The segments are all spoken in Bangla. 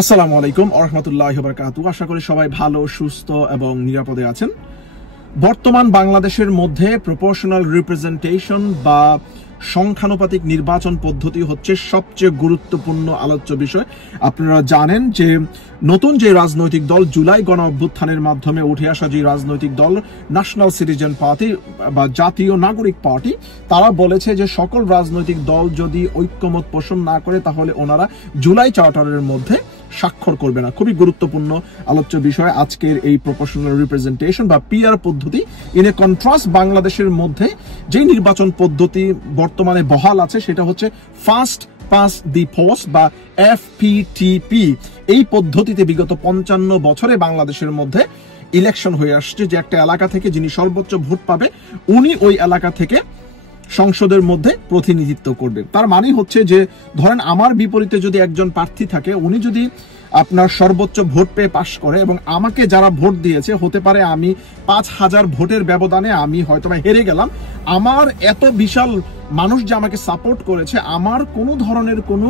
আসসালামু আলাইকুম ওয়া রাহমাতুল্লাহি ওয়া বারাকাতুহু। আশা করি সবাই ভালো, সুস্থ এবং নিরাপদে আছেন। বর্তমান বাংলাদেশের মধ্যে প্রপোর্শনাল রিপ্রেজেন্টেশন বা সংখ্যানুপাতিক নির্বাচন পদ্ধতি হচ্ছে সবচেয়ে গুরুত্বপূর্ণ আলোচ্য বিষয়। আপনারা জানেন যে নতুন যে রাজনৈতিক দল, জুলাই গণ অভ্যুত্থানের মাধ্যমে উঠে আসা যে রাজনৈতিক দল ন্যাশনাল সিটিজেন পার্টি বা জাতীয় নাগরিক পার্টি, তারা বলেছে যে সকল রাজনৈতিক দল যদি ঐক্যমত পোষণ না করে তাহলে ওনারা জুলাই চার্টারের মধ্যে স্বাক্ষর করবে না। খুবই গুরুত্বপূর্ণ আলোচ্য বিষয় আজকের এই প্রপোর্শনাল রিপ্রেজেন্টেশন বা পিআর পদ্ধতি। ইন এ কন্ট্রাস্ট, বাংলাদেশের মধ্যে যে নির্বাচন পদ্ধতি বর্তমানে বহাল আছে সেটা হচ্ছে ফার্স্ট পাস্ট দি পোস্ট বা এফপিটিপি। এই পদ্ধতিতে বিগত 55 বছরে বাংলাদেশের মধ্যে ইলেকশন হয়ে আসছে যে একটা এলাকা থেকে যিনি সর্বোচ্চ ভোট পাবে উনি ওই এলাকা থেকে সংসদের মধ্যে প্রতিনিধিত্ব করবে। তার মানে হচ্ছে যে ধরেন আমার বিপরীতে যদি একজন প্রার্থী থাকে, উনি যদি আপনার সর্বোচ্চ ভোট পেয়ে পাশ করে এবং আমাকে যারা ভোট দিয়েছে, হতে পারে আমি 5000 ভোটের ব্যবধানে আমি হয়তো হেরে গেলাম, আমার এত বিশাল মানুষ যে আমাকে সাপোর্ট করেছে, আমার কোনো ধরনের কোনো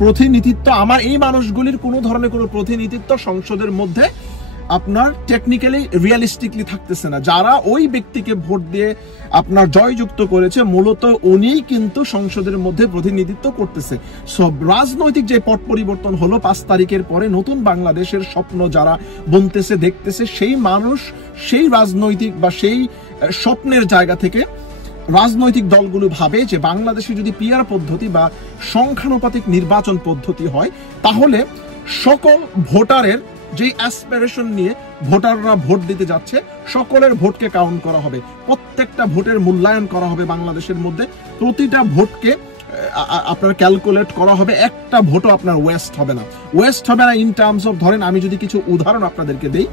প্রতিনিধিত্ব, আমার এই মানুষগুলির কোনো ধরনের কোনো প্রতিনিধিত্ব সংসদের মধ্যে আপনার টেকনিক্যালি রিয়েলিস্টিকলি থাকতেছে না। যারা ওই ব্যক্তিকে ভোট দিয়ে আপনার জয়যুক্ত করেছে, মূলত উনিই কিন্তু সংসদের মধ্যে প্রতিনিধিত্ব করতেছে। সব রাজনৈতিক যে পট পরিবর্তন হলো 5 তারিখের পরে, নতুন বাংলাদেশের স্বপ্ন যারা বুনতেছে দেখতেছে, সেই মানুষ সেই রাজনৈতিক বা সেই স্বপ্নের জায়গা থেকে রাজনৈতিক দলগুলো ভাবে যে বাংলাদেশে যদি পিআর পদ্ধতি বা সংখ্যানুপাতিক নির্বাচন পদ্ধতি হয় তাহলে সকল ভোটারের যে অ্যাসপিরেশন নিয়ে ভোটাররা ভোট দিতে যাচ্ছে, সকলের ভোটকে কাউন্ট করা হবে, প্রত্যেকটা ভোটের মূল্যায়ন করা হবে বাংলাদেশের মধ্যে, প্রতিটা ভোটকে আপনার ক্যালকুলেট করা হবে, একটা ভোটও আপনার ওয়েস্ট হবে না ইন টার্মস অফ, ধরেন আমি যদি কিছু উদাহরণ আপনাদেরকে দেই,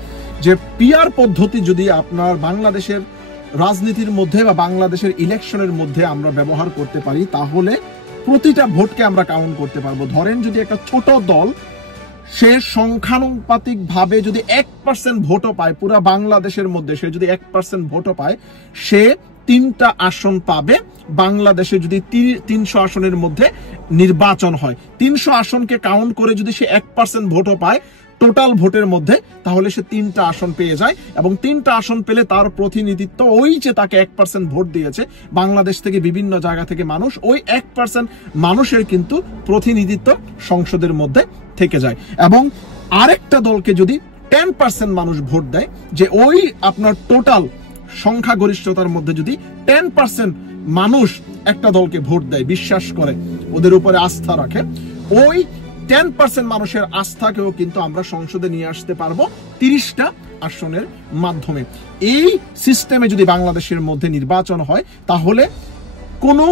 যে পিআর পদ্ধতি যদি আপনার বাংলাদেশের রাজনীতির মধ্যে বা বাংলাদেশের ইলেকশনের মধ্যে আমরা ব্যবহার করতে পারি তাহলে প্রতিটা ভোটকে আমরা কাউন্ট করতে পারবো। ধরেন যদি একটা ছোট দল সে সংখ্যানুপাতিক ভাবে যদি 1% ভোটও পায় পুরা বাংলাদেশের মধ্যে, সে যদি 1% ভোটও পায়, সে 3টা আসন পাবে। বাংলাদেশে যদি 300 আসনের মধ্যে নির্বাচন হয়, 300 আসনকে কাউন্ট করে যদি সে 1% ভোটও পায় টোটাল ভোটের মধ্যে, তাহলে সে 3টা আসন পেয়ে যায়। এবং 3টা আসন পেলে তার প্রতিনিধিত্ব, ওই যে তাকে 1% ভোট দিয়েছে বাংলাদেশ থেকে বিভিন্ন জায়গা থেকে মানুষ, ওই 1% মানুষের কিন্তু প্রতিনিধিত্ব সংসদের মধ্যে থেকে যায়। এবং আরেকটা দলকে যদি 10% মানুষ ভোট দেয়, যে ওই আপনার টোটাল সংখ্যাগরিষ্ঠতার মধ্যে যদি 10% মানুষ একটা দলকে ভোট দেয়, বিশ্বাস করে, ওদের উপরে আস্থা রাখে, ওই 10% মানুষের আস্থাকেও কিন্তু আমরা সংসদে নিয়ে আসতে পারবো 30টা আসনের মাধ্যমে। এই সিস্টেমে যদি বাংলাদেশের মধ্যে নির্বাচন হয় তাহলে কোনো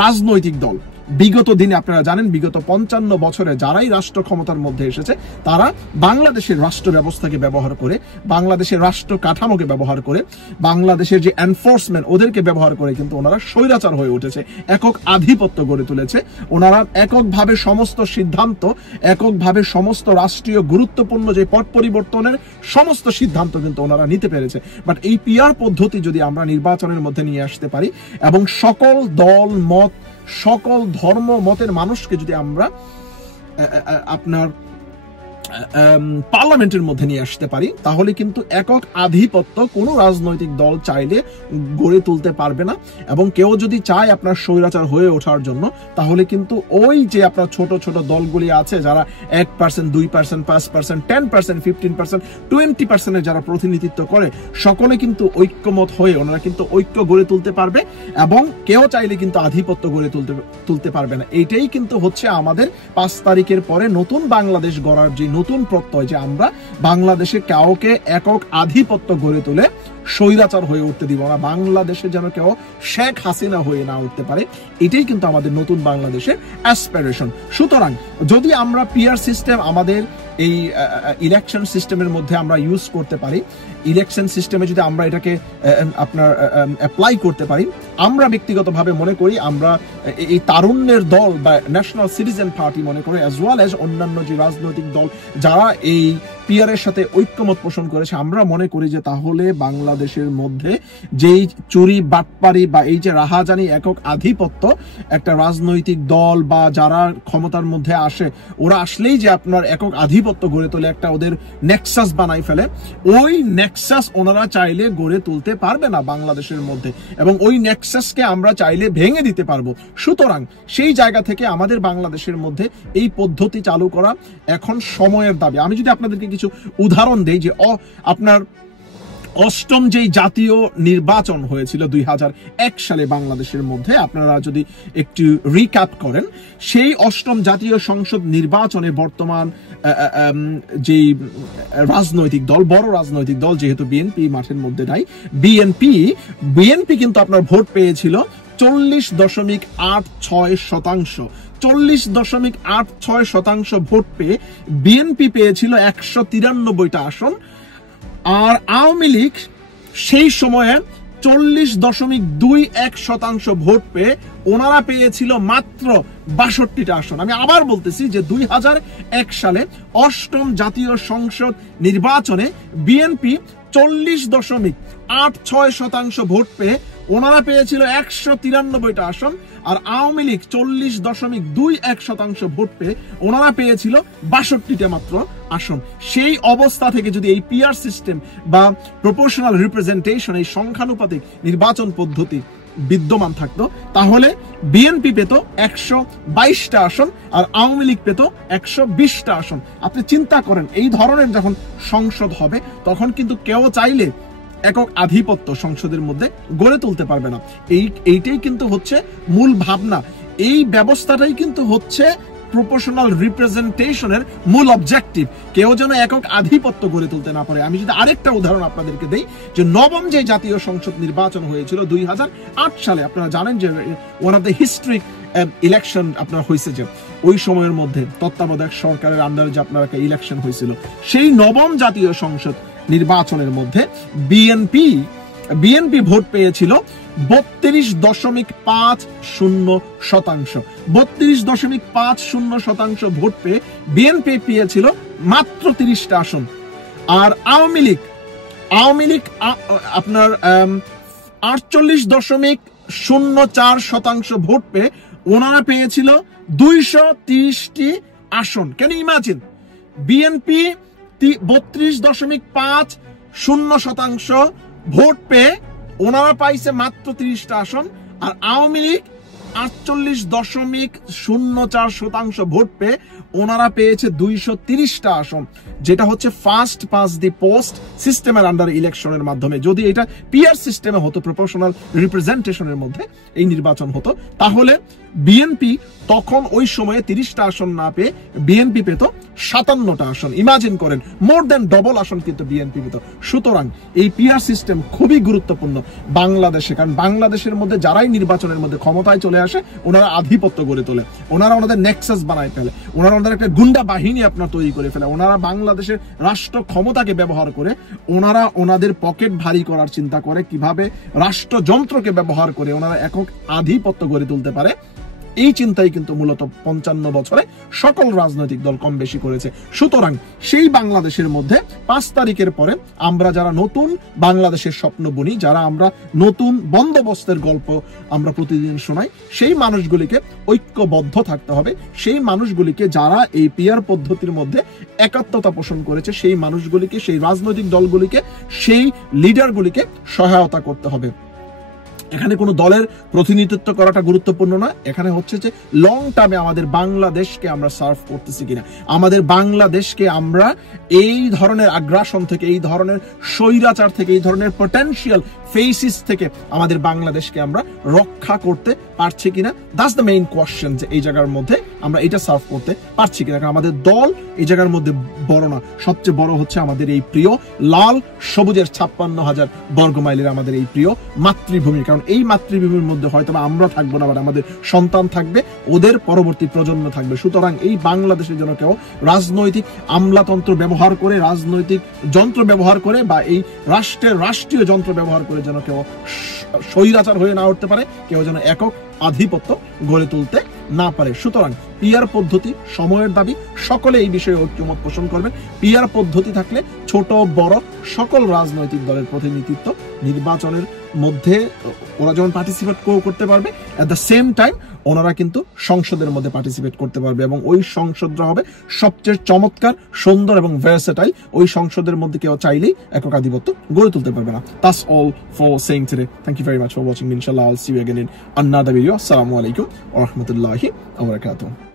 রাজনৈতিক দল, বিগত দিনে আপনারা জানেন বিগত 55 বছরে যারাই রাষ্ট্র ক্ষমতার মধ্যে এসেছে, তারা বাংলাদেশের রাষ্ট্র ব্যবস্থাকে ব্যবহার করে, বাংলাদেশের রাষ্ট্র কাঠামোকে ব্যবহার করে, বাংলাদেশের যে এনফোর্সমেন্ট ওদেরকে ব্যবহার করে কিন্তু ওনারা স্বৈরাচার হয়ে উঠেছে, একক আধিপত্য গড়ে তুলেছে। ওনারা এককভাবে সমস্ত সিদ্ধান্ত, এককভাবে সমস্ত রাষ্ট্রীয় গুরুত্বপূর্ণ যে পট পরিবর্তনের সমস্ত সিদ্ধান্ত কিন্তু ওনারা নিতে পেরেছে। বাট এই পিআর পদ্ধতি যদি আমরা নির্বাচনের মধ্যে নিয়ে আসতে পারি এবং সকল দল মত, সকল ধর্ম মতের মানুষকে যদি আমরা আপনার পার্লামেন্টের মধ্যে নিয়ে আসতে পারি, তাহলে কিন্তু একক আধিপত্য কোনো রাজনৈতিক দল চাইলে গড়ে তুলতে পারবে না। এবং কেউ যদি চায় আপনার স্বৈরাচার হয়ে ওঠার জন্য, তাহলে কিন্তু ওই যে আপনার ছোট ছোট দলগুলি আছে যারা 1%, 2%, 5%, 10%, 15%, 20% যারা প্রতিনিধিত্ব করে, সকলে কিন্তু ঐক্যমত হয়ে ওনারা কিন্তু ঐক্য গড়ে তুলতে পারবে এবং কেউ চাইলে কিন্তু আধিপত্য গড়ে তুলতে পারবে না। এইটাই কিন্তু হচ্ছে আমাদের 5 তারিখের পরে নতুন বাংলাদেশ গড়ার যে নতুন প্রত্যয়, যে আমরা বাংলাদেশে কাউকে একক আধিপত্য গড়ে তুলে স্বৈরাচার হয়ে উঠতে দিব না, বাংলাদেশে যেন কেউ শেখ হাসিনা হয়ে না উঠতে পারে। এটাই কিন্তু আমাদের নতুন বাংলাদেশের অ্যাসপিরেশন। সুতরাং যদি আমরা পিআর সিস্টেম আমাদের এই ইলেকশন সিস্টেমের মধ্যে আমরা ইউজ করতে পারি, ইলেকশন সিস্টেমে যদি আমরা এটাকে আপনার অ্যাপ্লাই করতে পারি, আমরা ব্যক্তিগতভাবে মনে করি আমরা এই তারুণ্যের দল বা ন্যাশনাল সিটিজেন পার্টি মনে করে, অ্যাজ ওয়েল অ্যাজ অন্যান্য যে রাজনৈতিক দল যারা এই পিয়ারের সাথে ঐক্যমত পোষণ করেছে, আমরা মনে করি যে তাহলে বাংলাদেশের মধ্যে যেই চুরি বাটপারি বা এই যে রাহাজানি একক আধিপত্য একটা রাজনৈতিক দল বা যারা ক্ষমতার মধ্যে আসে, ওরা আসলেই যে আপনার একক আধিপত্য গড়ে তোলে, একটা ওদের নেক্সাস বানাই ফেলে, ওই নেক্সাস ওনারা চাইলে গড়ে তুলতে পারবে না বাংলাদেশের মধ্যে, এবং ওই নেক্সাসকে আমরা চাইলে ভেঙে দিতে পারবো। সুতরাং সেই জায়গা থেকে আমাদের বাংলাদেশের মধ্যে এই পদ্ধতি চালু করা এখন সময়ের দাবি। আমি যদি আপনাদেরকে কিছু উদাহরণ দেই, যে আপনার অষ্টম যেই জাতীয় নির্বাচন হয়েছিল 2001 সালে বাংলাদেশের মধ্যে, আপনারা যদি একটু রিক্যাপ করেন, সেই অষ্টম জাতীয় সংসদ নির্বাচনে বর্তমান যেই রাজনৈতিক দল, বড় রাজনৈতিক দল যেহেতু বিএনপি মাঠের মধ্যে নাই, বিএনপি কিন্তু আপনার ভোট পেয়েছিল 40.86%। 40.86% ভোট পেয়ে বিএনপি পেয়েছিল 193টা আসন। আর আওয়ামী লীগ সেই সময়ে 40.21% ভোট পেয়ে ওনারা পেয়েছিল মাত্র 62টা আসন। আমি আবার বলতেছি যে 2001 সালে অষ্টম জাতীয় সংসদ নির্বাচনে বিএনপি 40.86% ভোট পেয়ে ওনারা পেয়েছিল 193টা আসন, আর আওয়ামী লীগ 40.21% ভোট পেয়ে ওনারা পেয়েছিল 62টা মাত্র আসন। সেই অবস্থা থেকে যদি এই পিআর সিস্টেম বা প্রপোর্শনাল রিপ্রেজেন্টেশন, এই সংখ্যানুপাতিক নির্বাচন পদ্ধতি বিদ্যমান থাকতো, তাহলে বিএনপি পেত 122টা আসন আর আওয়ামী লীগ পেত 120টা আসন। আপনি চিন্তা করেন, এই ধরনের যখন সংসদ হবে তখন কিন্তু কেউ চাইলে একক আধিপত্য সংসদের মধ্যে গড়ে তুলতে পারবে না। এইটাই কিন্তু হচ্ছে মূল ভাবনা, এই ব্যবস্থাটাই কিন্তু হচ্ছে প্রপোর্শনাল রিপ্রেজেন্টেশনের মূল অবজেক্টিভ, কেউ যেন একক আধিপত্য গড়ে তুলতে না পারে। আমি যদি আরেকটা উদাহরণ আপনাদেরকে দেই, যে নবম যে জাতীয় সংসদ নির্বাচন হয়েছিল 2008 সালে, আপনারা জানেন যে one of the historic election আপনার হয়েছে, যে ওই সময়ের মধ্যে তত্ত্বাবধায়ক সরকারের আন্ডারে যে আপনার একটা ইলেকশন হয়েছিল, সেই নবম জাতীয় সংসদ নির্বাচনের মধ্যে বিএনপি ভোট পেয়েছিল 32.50%। 32.50% ভোট পেয়ে বিএনপি পেয়েছিল মাত্র 30টা আসন। আর আওয়ামী লীগ আপনার 48.04% ভোট পেয়ে ওনারা পেয়েছিল 230টি আসন। Can you imagine? বিএনপি 32.50% ভোট পেয়ে ওনারা পাইছে মাত্র 30টা আসন, আর আওয়ামী লীগ 48.04% ভোট পেয়ে ওনারা পেয়েছে 230টা আসন, যেটা হচ্ছে ফার্স্ট পাস দি পোস্ট সিস্টেমের আন্ডার ইলেকশনের মাধ্যমে। যদি এটা পিআর সিস্টেমে হতো, প্রপোর্শনাল রিপ্রেজেন্টেশনের মধ্যে এই নির্বাচন হতো, তাহলে বিএনপি তখন ওই সময়ে 30টা আসন না পেয়ে বিএনপি পেত 57টা আসন। ইমাজিন করেন, মোর দেন ডবল আসন কিন্তু বিএনপি পেত। সুতরাং এই পিআর সিস্টেম খুবই গুরুত্বপূর্ণ বাংলাদেশে, কারণ বাংলাদেশের মধ্যে যারাই নির্বাচনের মধ্যে ক্ষমতায় চলে আসে, ওনারা আধিপত্য গড়ে তোলে, ওনারা ওনাদের নেক্সাস বানায় ফেলে, ওনারা ওনাদের একটা গুন্ডা বাহিনী আপনার তৈরি করে ফেলে, ওনারা বাংলাদেশের রাষ্ট্র ক্ষমতাকে ব্যবহার করে ওনারা ওনাদের পকেট ভারী করার চিন্তা করে, কিভাবে রাষ্ট্রযন্ত্রকে ব্যবহার করে ওনারা একক আধিপত্য গড়ে তুলতে পারে। এই চিন্তাই কিন্তু মূলত 55 বছরে সকল রাজনৈতিক দল কম বেশি করেছে। সুতরাং সেই বাংলাদেশের মধ্যে 5 তারিখের পরে আমরা যারা নতুন বাংলাদেশের স্বপ্ন বুনি, যারা আমরা নতুন বন্দোবস্তের গল্প আমরা প্রতিদিন শোনাই, সেই মানুষগুলিকে ঐক্যবদ্ধ থাকতে হবে। সেই মানুষগুলিকে, যারা এই পিআর পদ্ধতির মধ্যে একাত্মতা পোষণ করেছে, সেই মানুষগুলিকে, সেই রাজনৈতিক দলগুলিকে, সেই লিডারগুলিকে সহায়তা করতে হবে। এখানে কোনো দলের প্রতিনিধিত্ব করাটা গুরুত্বপূর্ণ না, এখানে হচ্ছে যে লং টার্মে আমাদের বাংলাদেশকে আমরা সার্ভ করতেছি কিনা, আমাদের বাংলাদেশকে আমরা এই ধরনের আগ্রাসন থেকে, এই ধরনের স্বৈরাচার থেকে, এই ধরনের পটেনশিয়াল ফেসিস থেকে আমাদের বাংলাদেশকে আমরা রক্ষা করতে পারছি কিনা। দ্যাটস দ্য মেইন কোয়েশ্চেন, যে এই জায়গার মধ্যে আমরা এটা সার্ভ করতে পারছি কিনা। কারণ আমাদের দল এই জায়গার মধ্যে বড় না, সবচেয়ে বড় হচ্ছে আমাদের এই প্রিয় লাল সবুজের 56,000 বর্গ মাইলের আমাদের এই প্রিয় মাতৃভূমি। কারণ এই মাতৃভূমির মধ্যে হয়তো আমরা থাকবো না, বাট আমাদের সন্তান থাকবে, ওদের পরবর্তী প্রজন্ম থাকবে। সুতরাং এই বাংলাদেশের জন্য কেউ রাজনৈতিক আমলাতন্ত্র ব্যবহার করে, রাজনৈতিক যন্ত্র ব্যবহার করে, বা এই রাষ্ট্রীয় যন্ত্র ব্যবহার করে যেন কেউ স্বৈরাচার হয়ে না উঠতে পারে, কেউ যেন একক আধিপত্য গড়ে তুলতে না পারে। সুতরাং পিআর পদ্ধতি সময়ের দাবি, সকলে এই বিষয়ে ঐক্যমত পোষণ করবেন। পিআর পদ্ধতি থাকলে ছোট বড় সকল রাজনৈতিক দলের প্রতিনিধিত্ব নির্বাচনের মধ্যে ওরা যেমন পার্টিসিপেট করতে পারবে, এট দ্য সেম টাইম ওনারা কিন্তু সংসদের মধ্যে পার্টিসিপেট করতে পারবে, এবং ওই সংসদটা হবে সবচেয়ে চমৎকার, সুন্দর এবং ভার্সেটাইল। ওই সংসদের মধ্যে কেউ চাইলেই এককাধিপত্য গড়ে তুলতে পারবে না। That's all for saying today. Thank you very much for watching. Inshallah, I'll see you again in another video. Assalamu alaikum wa rahmatullahi wa barakatuh.